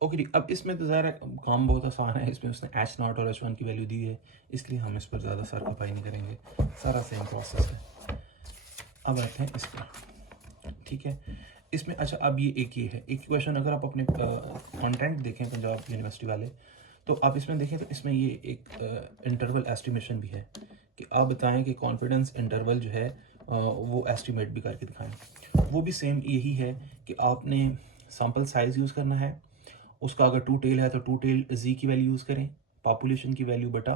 Okay जी, अब इसमें तो ज़रा काम बहुत आसान है, इसमें उसने एच नॉट और एच वन की वैल्यू दी है, इसलिए हम इस पर ज़्यादा सर खपाई नहीं करेंगे, सारा सेम प्रोसेस है। अब आते हैं इस पर, ठीक है। इसमें अच्छा, अब ये है एक क्वेश्चन, अगर आप अपने कंटेंट देखें पंजाब यूनिवर्सिटी वाले, तो आप इसमें देखें तो इसमें ये एक इंटरवल एस्टिमेशन भी है कि आप बताएं कि कॉन्फिडेंस इंटरवल जो है वो एस्टिमेट भी करके दिखाएं। वो भी सेम यही है कि आपने सैम्पल साइज़ यूज़ करना है, उसका अगर टू टेल है तो टू टेल जी की वैल्यू यूज़ करें, पॉपुलेशन की वैल्यू बटा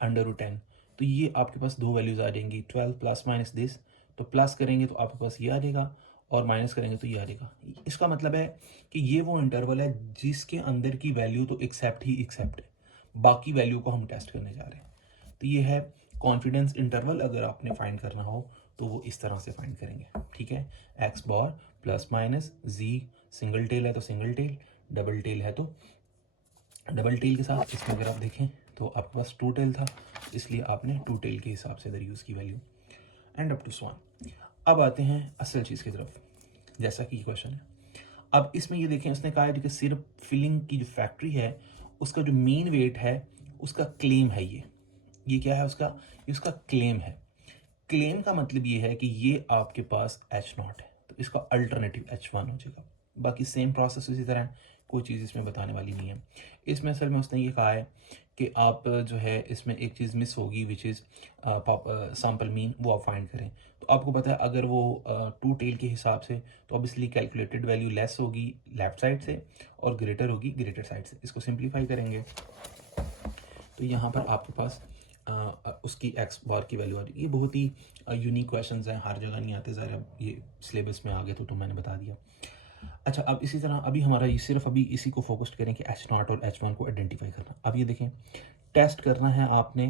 अंडर रूट 10। तो ये आपके पास दो वैल्यूज़ आ जाएंगी, 12 प्लस माइनस दिस। तो प्लस करेंगे तो आपके पास ये आ जाएगा, और माइनस करेंगे तो ये आ जाएगा। इसका मतलब है कि ये वो इंटरवल है जिसके अंदर की वैल्यू तो एक्सेप्ट ही एक्सेप्ट है, बाकी वैल्यू को हम टेस्ट करने जा रहे हैं। तो ये है कॉन्फिडेंस इंटरवल। अगर आपने फाइंड करना हो तो वो इस तरह से फाइंड करेंगे, ठीक है। एक्स बार प्लस माइनस जी, सिंगल टेल है तो सिंगल टेल, डबल टेल है तो डबल टेल के साथ इसमें अगर आप देखें तो आपके पास टू टेल था, इसलिए आपने टू टेल के हिसाब से इधर यूज़ की वैल्यू, एंड अप टू स्वान। अब आते हैं असल चीज़ की तरफ, जैसा कि क्वेश्चन है। अब इसमें ये देखें, उसने कहा है कि सिर्फ फिलिंग की जो फैक्ट्री है उसका जो मेन वेट है उसका क्लेम है ये क्या है उसका, ये उसका क्लेम है। क्लेम का मतलब ये है कि ये आपके पास एच नॉट है, तो इसका अल्टरनेटिव एच वन हो जाएगा। बाकी सेम प्रोसेस इसी तरह है, कोई चीज़ इसमें बताने वाली नहीं है। इसमें असल में उसने ये कहा है कि आप जो है इसमें एक चीज़ मिस होगी, विच इज़ सैम्पल मीन, वो आप फाइंड करें। तो आपको पता है अगर वो टू टेल के हिसाब से, तो ऑब्वियसली कैलकुलेटेड वैल्यू लेस होगी लेफ्ट साइड से और ग्रेटर होगी ग्रेटर साइड से। इसको सिंप्लीफाई करेंगे तो यहाँ पर आपके पास उसकी एक्स बार की वैल्यू आ रही है। ये बहुत ही यूनिक क्वेश्चन हैं, हर जगह नहीं आते, ज़रा ये सिलेबस में आ गए तो मैंने बता दिया। अच्छा, अब इसी तरह अभी हमारा ये सिर्फ अभी इसी को फोकस्ड करें कि एच नॉट और एच वन को आइडेंटिफाई करना। अब ये देखें, टेस्ट करना है आपने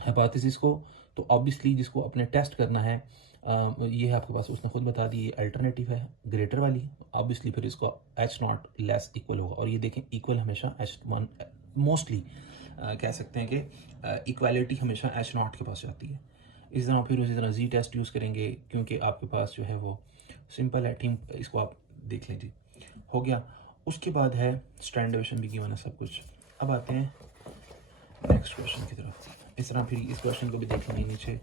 हाइपोथेसिस को, तो ऑब्वियसली जिसको अपने टेस्ट करना है ये है आपके पास, उसने खुद बता दी, ये अल्टरनेटिव है ग्रेटर वाली। ऑब्वियसली फिर इसको एच नॉट लेस इक्वल होगा, और ये देखें इक्वल हमेशा एच वन, मोस्टली कह सकते हैं कि इक्वालिटी हमेशा एच नॉट के पास जाती है। इस तरह फिर उसी तरह जी टेस्ट यूज़ करेंगे, क्योंकि आपके पास जो है वो सिंपल है। टीम इसको आप देख लें जी, हो गया। उसके बाद है स्टैंडर्डेशन भी गिवन है सब कुछ। अब आते हैं नेक्स्ट क्वेश्चन की तरफ। इस तरह फिर इस क्वेश्चन को भी देख लेंगे नीचे,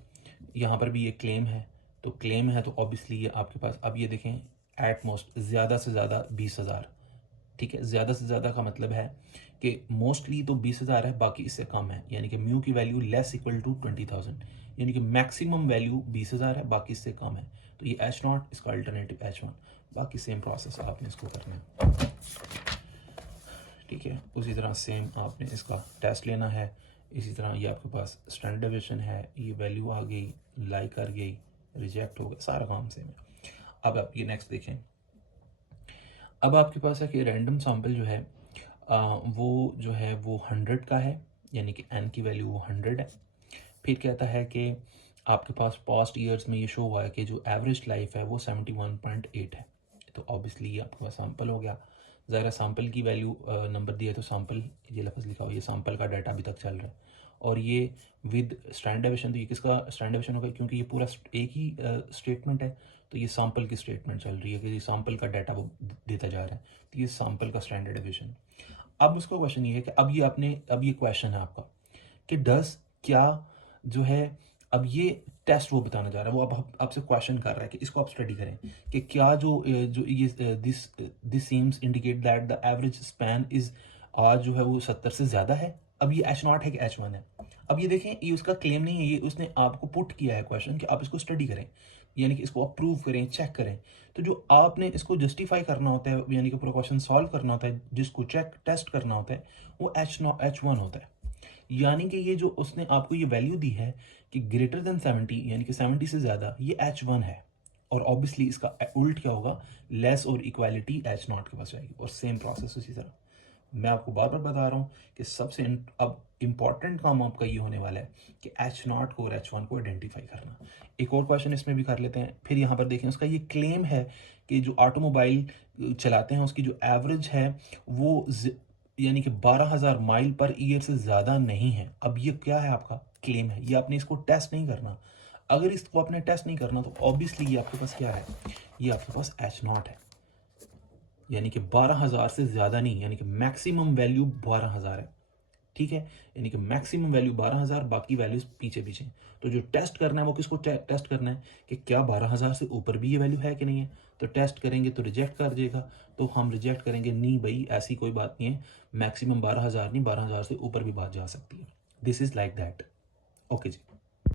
यहाँ पर भी ये क्लेम है, तो क्लेम है तो ऑब्वियसली ये आपके पास, अब ये देखें एट मोस्ट ज़्यादा से ज़्यादा 20,000, ठीक है। ज़्यादा से ज़्यादा का मतलब है कि मोस्टली तो 20,000 है, बाकी इससे कम है, यानी कि म्यू की वैल्यू लेस इक्वल टू 20,000, यानी कि मैक्सिमम वैल्यू 20,000 है, बाकी इससे कम है। तो ये एच नॉट, इसका अल्टरनेटिव एच वन। बाकी सेम प्रोसेस आपने इसको करना है, ठीक है। उसी तरह सेम आपने इसका टेस्ट लेना है। इसी तरह ये आपके पास स्टैंडर्ड डिवीजन है, ये वैल्यू आ गई, लाइक कर गई, रिजेक्ट हो गया, सारा काम सेम है। अब आप ये नेक्स्ट देखें। अब आपके पास है कि रैंडम सैम्पल जो है वो जो है वो 100 का है, यानी कि एन की वैल्यू वो 100 है। फिर कहता है कि आपके पास पास्ट ईयर्स में ये शो हुआ है कि जो एवरेज लाइफ है वो 71.8 है। तो ऑब्वियसली ये आपके पास सैम्पल हो गया। ज़रा सैम्पल की वैल्यू नंबर दिया, तो सैम्पल ये लफ्ज़ लिखा हुआ, ये सैम्पल का डाटा अभी तक चल रहा है। और ये विद स्टैंडर्ड डेविएशन, तो ये किसका स्टैंडर्ड डेविएशन होगा, क्योंकि ये पूरा एक ही स्टेटमेंट है, तो ये सैम्पल की स्टेटमेंट चल रही है कि ये सैम्पल का डाटा वो देता जा रहा है, तो ये सैम्पल का स्टैंडर्ड डेविएशन। अब उसका क्वेश्चन ये है कि अब ये क्वेश्चन है आपका कि डस क्या जो है, अब ये टेस्ट वो बताना चाह रहा है, वो अब आपसे क्वेश्चन कर रहा है कि इसको आप स्टडी करें कि क्या जो ये this seems indicate that the average span is आज जो है वो 70 से ज़्यादा है। अब ये एच नॉट है कि एच वन है। अब ये देखें, ये उसका क्लेम नहीं है, ये उसने आपको पुट किया है क्वेश्चन कि आप इसको स्टडी करें, यानी कि इसको अप्रूव करें, चेक करें। तो जो आपने इसको जस्टिफाई करना होता है, यानी कि पूरा क्वेश्चन सॉल्व करना होता है, जिसको चेक टेस्ट करना होता है, वो एच वन होता है। यानी कि ये जो उसने आपको ये वैल्यू दी है कि ग्रेटर देन 70, यानी कि 70 से ज़्यादा, ये एच वन है। और ऑब्वियसली इसका उल्ट क्या होगा, लेस और इक्वालिटी एच नॉट के पास जाएगी। और सेम प्रोसेस उसी तरह मैं आपको बार बार बता रहा हूँ कि सबसे अब इम्पॉर्टेंट काम आपका ये होने वाला है कि एच नॉट को और एच वन को आइडेंटिफाई करना। एक और क्वेश्चन इसमें भी कर लेते हैं। फिर यहाँ पर देखें, उसका ये क्लेम है कि जो ऑटोमोबाइल चलाते हैं उसकी जो एवरेज है वो यानी कि 12,000 माइल पर ईयर से ज़्यादा नहीं है। अब ये क्या है, आपका क्लेम है, ये आपने इसको टेस्ट नहीं करना। अगर इसको आपने टेस्ट नहीं करना तो ऑब्वियसली ये आपके पास क्या है, ये आपके पास एच नॉट है। यानी कि 12,000 से ज़्यादा नहीं, यानी कि मैक्सिमम वैल्यू 12,000 है, ठीक है। यानी कि मैक्सिमम वैल्यू 12,000, बाकी वैल्यूज पीछे पीछे। तो जो टेस्ट करना है वो किसको टेस्ट करना है कि क्या 12,000 से ऊपर भी ये वैल्यू है कि नहीं है। तो टेस्ट करेंगे तो रिजेक्ट कर देगा, तो हम रिजेक्ट करेंगे, नहीं भाई ऐसी कोई बात नहीं है, मैक्सिमम 12,000 नहीं, 12,000 से ऊपर भी बात जा सकती है। This is like that. Okay ji.